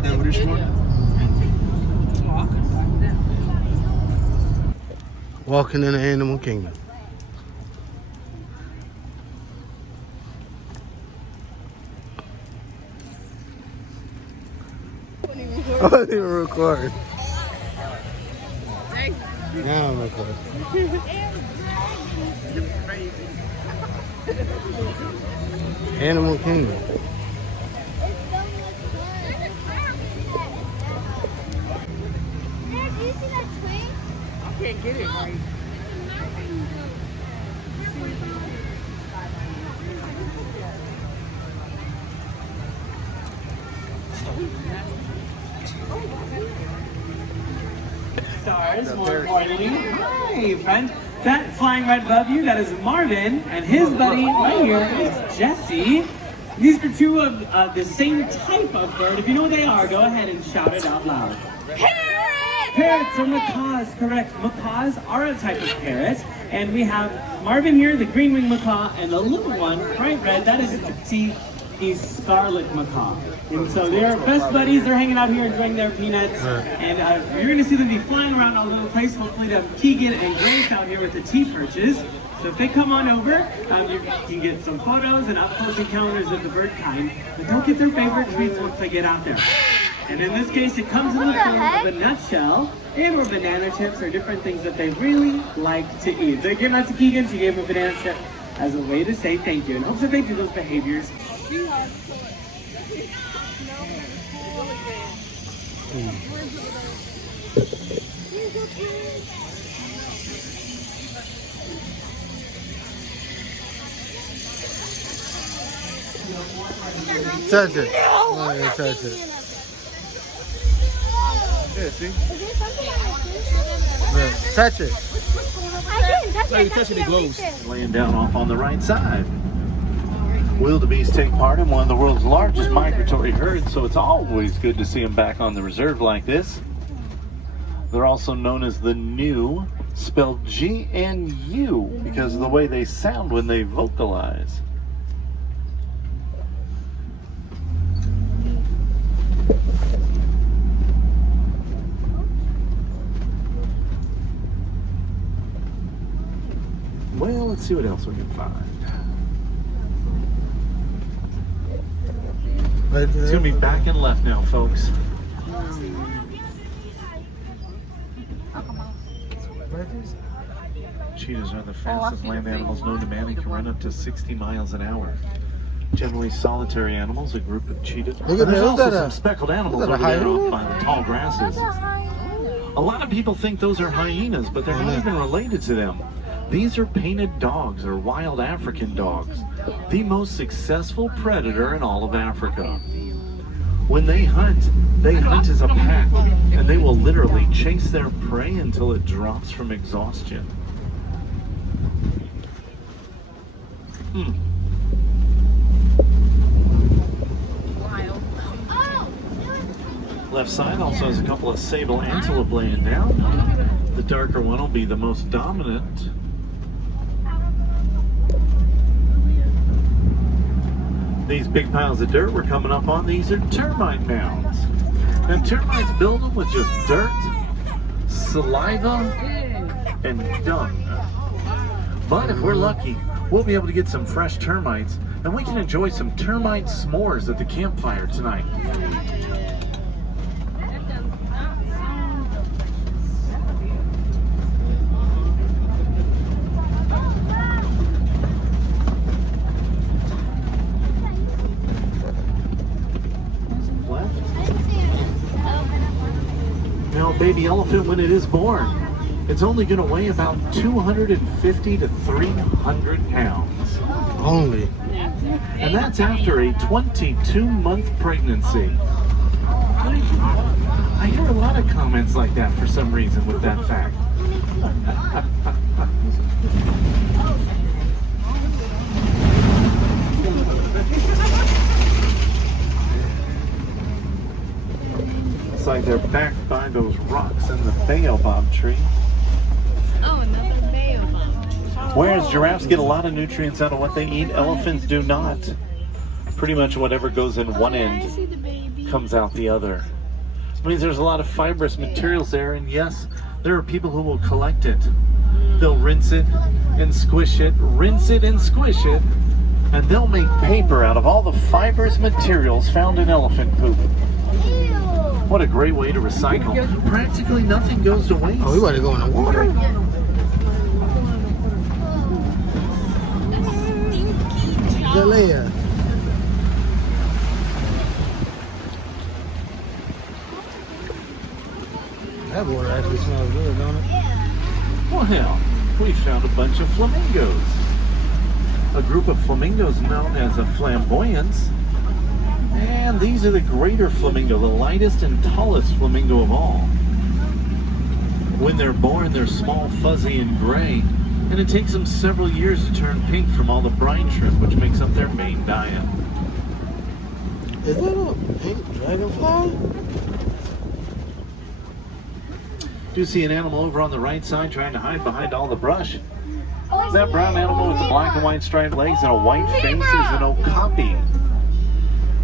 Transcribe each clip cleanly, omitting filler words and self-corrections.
der Rushmore. Walking in the animal kingdom. I didn't even record. Now I'm recording. Animal Kingdom. I can't get it right. Stars, more importantly. Hi, friend. That flying right above you, that is Marvin, and his buddy right here is Jesse. These are two of the same type of bird. If you know what they are, go ahead and shout it out loud. Parrots or macaws, correct. Macaws are a type of parrot. And we have Marvin here, the green winged macaw, and the little one, bright red, that is he's scarlet macaw. And so they're best buddies. They're hanging out here enjoying their peanuts. And you're going to see them be flying around all over the place. Hopefully to have Keegan and Grace out here with the T-perches. So if they come on over, you can get some photos and up-close encounters of the bird kind. But don't get their favorite treats once they get out there. And in this case, it comes in the form of a nutshell and or banana chips or different things that they really like to eat. So they gave out to Keegan, she gave him a banana chip as a way to say thank you. And hopes that they do those behaviors. Touch it. Oh, yeah, touch it. Yeah, see? Yeah, touch it. I didn't touch it. You touch it, it glows. Laying down off on the right side. Wildebeest take part in one of the world's largest migratory herds, so it's always good to see them back on the reserve like this. They're also known as the Gnu, spelled G-N-U, because of the way they sound when they vocalize. Well, let's see what else we can find. It's going to be back and left now, folks. Cheetahs are the fastest land animals known to man and can run up to 60 miles an hour. Generally solitary animals, a group of cheetahs. Look at There's that. also some speckled animals over there hyena? up by the tall grasses. A lot of people think those are hyenas, but they're not even related to them. These are painted dogs, or wild African dogs, the most successful predator in all of Africa. When they hunt as a pack, and they will literally chase their prey until it drops from exhaustion. Left side also has a couple of sable antelope laying down. The darker one will be the most dominant. These big piles of dirt we're coming up on, these are termite mounds. And termites build them with just dirt, saliva, and dung. But if we're lucky, we'll be able to get some fresh termites, and we can enjoy some termite s'mores at the campfire tonight. Now, a baby elephant, when it is born, it's only going to weigh about 250 to 300 pounds. Only. And that's after a 22-month pregnancy. I hear a lot of comments like that for some reason with that fact. It's like they're backed by those rocks in the baobab tree. Oh, another baobab. Whereas giraffes get a lot of nutrients out of what they eat, elephants do not. Pretty much whatever goes in one end comes out the other. It means there's a lot of fibrous materials there, and yes, there are people who will collect it. They'll rinse it and squish it, rinse it and squish it, and they'll make paper out of all the fibrous materials found in elephant poop. What a great way to recycle. Practically nothing goes to waste. Oh, we about to go in the water. Galea. That water actually smells good, don't it? Well, hell, we found a bunch of flamingos. A group of flamingos known as a flamboyance. And these are the greater flamingo, the lightest and tallest flamingo of all. When they're born, they're small, fuzzy, and gray, and it takes them several years to turn pink from all the brine shrimp, which makes up their main diet. Is that a pink dragonfly? Do you see an animal over on the right side trying to hide behind all the brush? That brown animal with the black and white striped legs and a white face is an okapi.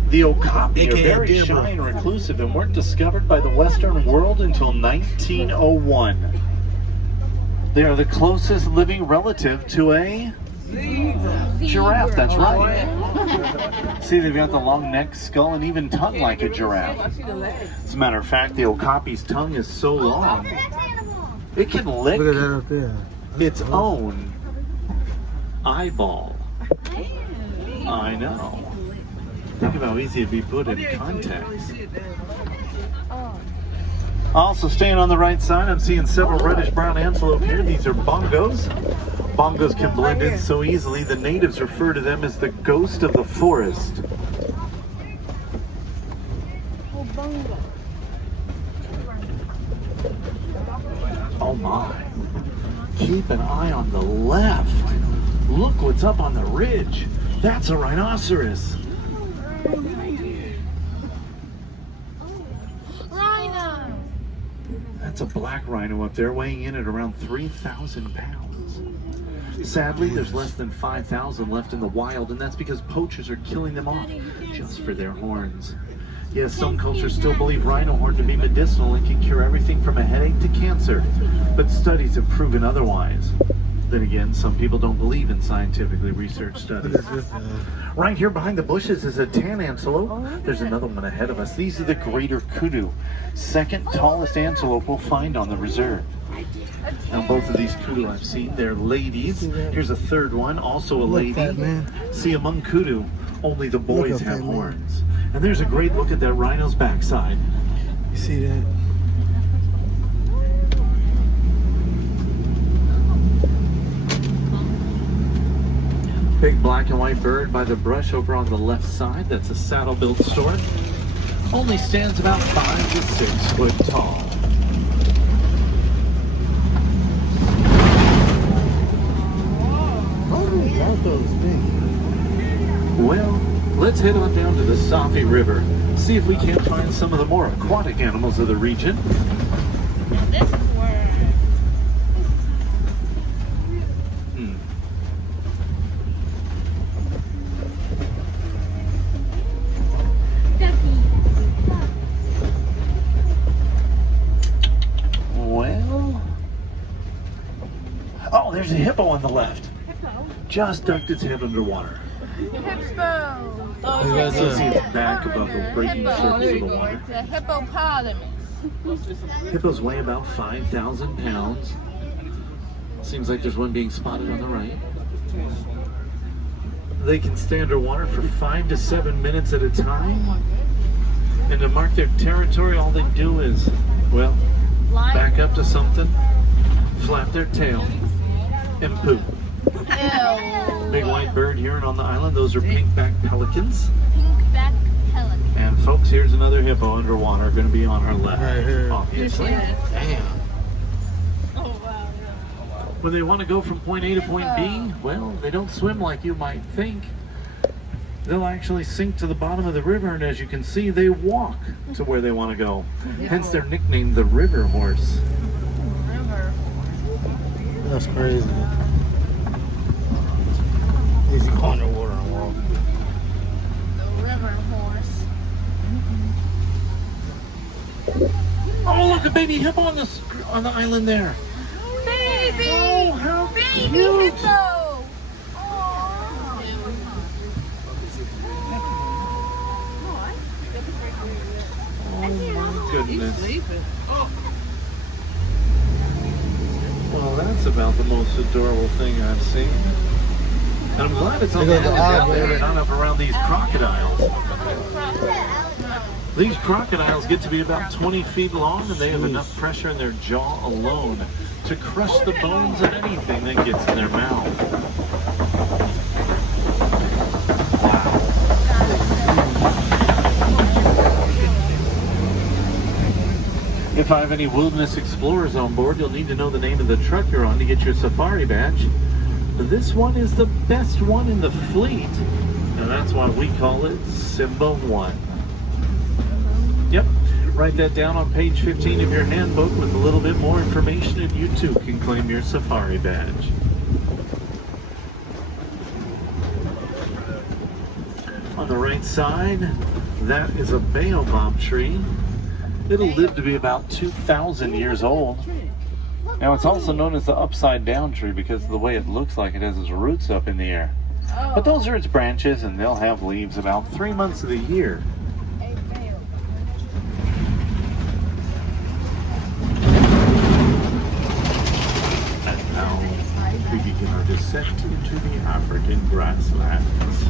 The okapi are very shy and reclusive and weren't discovered by the Western world until 1901. They are the closest living relative to a giraffe, that's right. See, they've got the long neck, skull, and even tongue like a giraffe. As a matter of fact, the okapi's tongue is so long, it can lick Look at that up there. its own eyeball. I know. Think of how easy it'd be put in context. Also, staying on the right side, I'm seeing several reddish-brown antelope here. These are bongos. Bongos can blend in so easily, the natives refer to them as the ghost of the forest. Oh my. Keep an eye on the left. Look what's up on the ridge. That's a rhinoceros. Rhino. That's a black rhino up there, weighing in at around 3,000 pounds. Sadly, there's less than 5,000 left in the wild, and that's because poachers are killing them off just for their horns. Yes, some cultures still believe rhino horn to be medicinal and can cure everything from a headache to cancer, but studies have proven otherwise. Then again, some people don't believe in scientifically researched studies. Right here behind the bushes is a tan antelope. There's another one ahead of us. These are the greater kudu, second tallest antelope we'll find on the reserve. Now both of these kudu I've seen, they're ladies. Here's a third one, also a lady. See, among kudu, only the boys have horns. And there's a great look at that rhino's backside. You see that? Big black and white bird by the brush over on the left side. That's a saddle-billed stork. Only stands about 5 to 6 foot tall. Well, let's head on down to the Safi River. See if we can't find some of the more aquatic animals of the region. This is where. Well, oh, there's a hippo on the left. Just ducked its head underwater. Hippo. Oh, You can see its back above the breaking surface of the water. The hippopotamus. Hippos weigh about 5,000 pounds. Seems like there's one being spotted on the right. They can stay underwater for 5 to 7 minutes at a time. And to mark their territory, all they do is, well, back up to something, flap their tail, and poop. Big white bird here on the island. Those are pink-backed pelicans. Pink-back pelican. And folks, here's another hippo underwater, going to be on our left, Right here. obviously. Damn. When they want to go from point A to point B, well, they don't swim like you might think. They'll actually sink to the bottom of the river, and as you can see, they walk to where they want to go. Hence their nickname, the river horse. That's crazy. Easy go underwater and walk. The river horse. baby hippo on the island there. Baby! Oh, how Baby cute. hippo! Oh my goodness. Well, that's about the most adorable thing I've seen. And I'm glad it's on the Look at the alligator, alligator. not up around these crocodiles. These crocodiles get to be about 20 feet long, and they have enough pressure in their jaw alone to crush the bones of anything that gets in their mouth. If I have any wilderness explorers on board, you'll need to know the name of the truck you're on to get your safari badge. This one is the best one in the fleet, and that's why we call it Simba 1. Yep, write that down on page 15 of your handbook with a little bit more information, and you too can claim your safari badge. On the right side, that is a baobab tree. It'll live to be about 2,000 years old. Now, it's also known as the upside down tree because of the way it looks like it has its roots up in the air. But those are its branches, and they'll have leaves about 3 months of the year. And now we begin our descent into the African grasslands.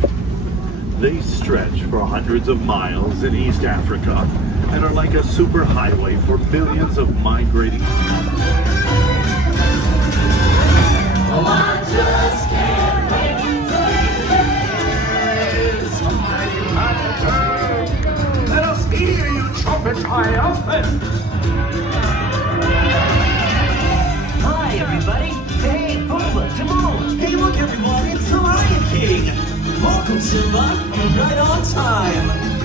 They stretch for hundreds of miles in East Africa and are like a superhighway for millions of migrating. Let us hear you trumpet triumphant. Hi, everybody. Hey, Pumbaa, Timon. Hey, look, everyone. It's the Lion King. Welcome, Simba. Right on time.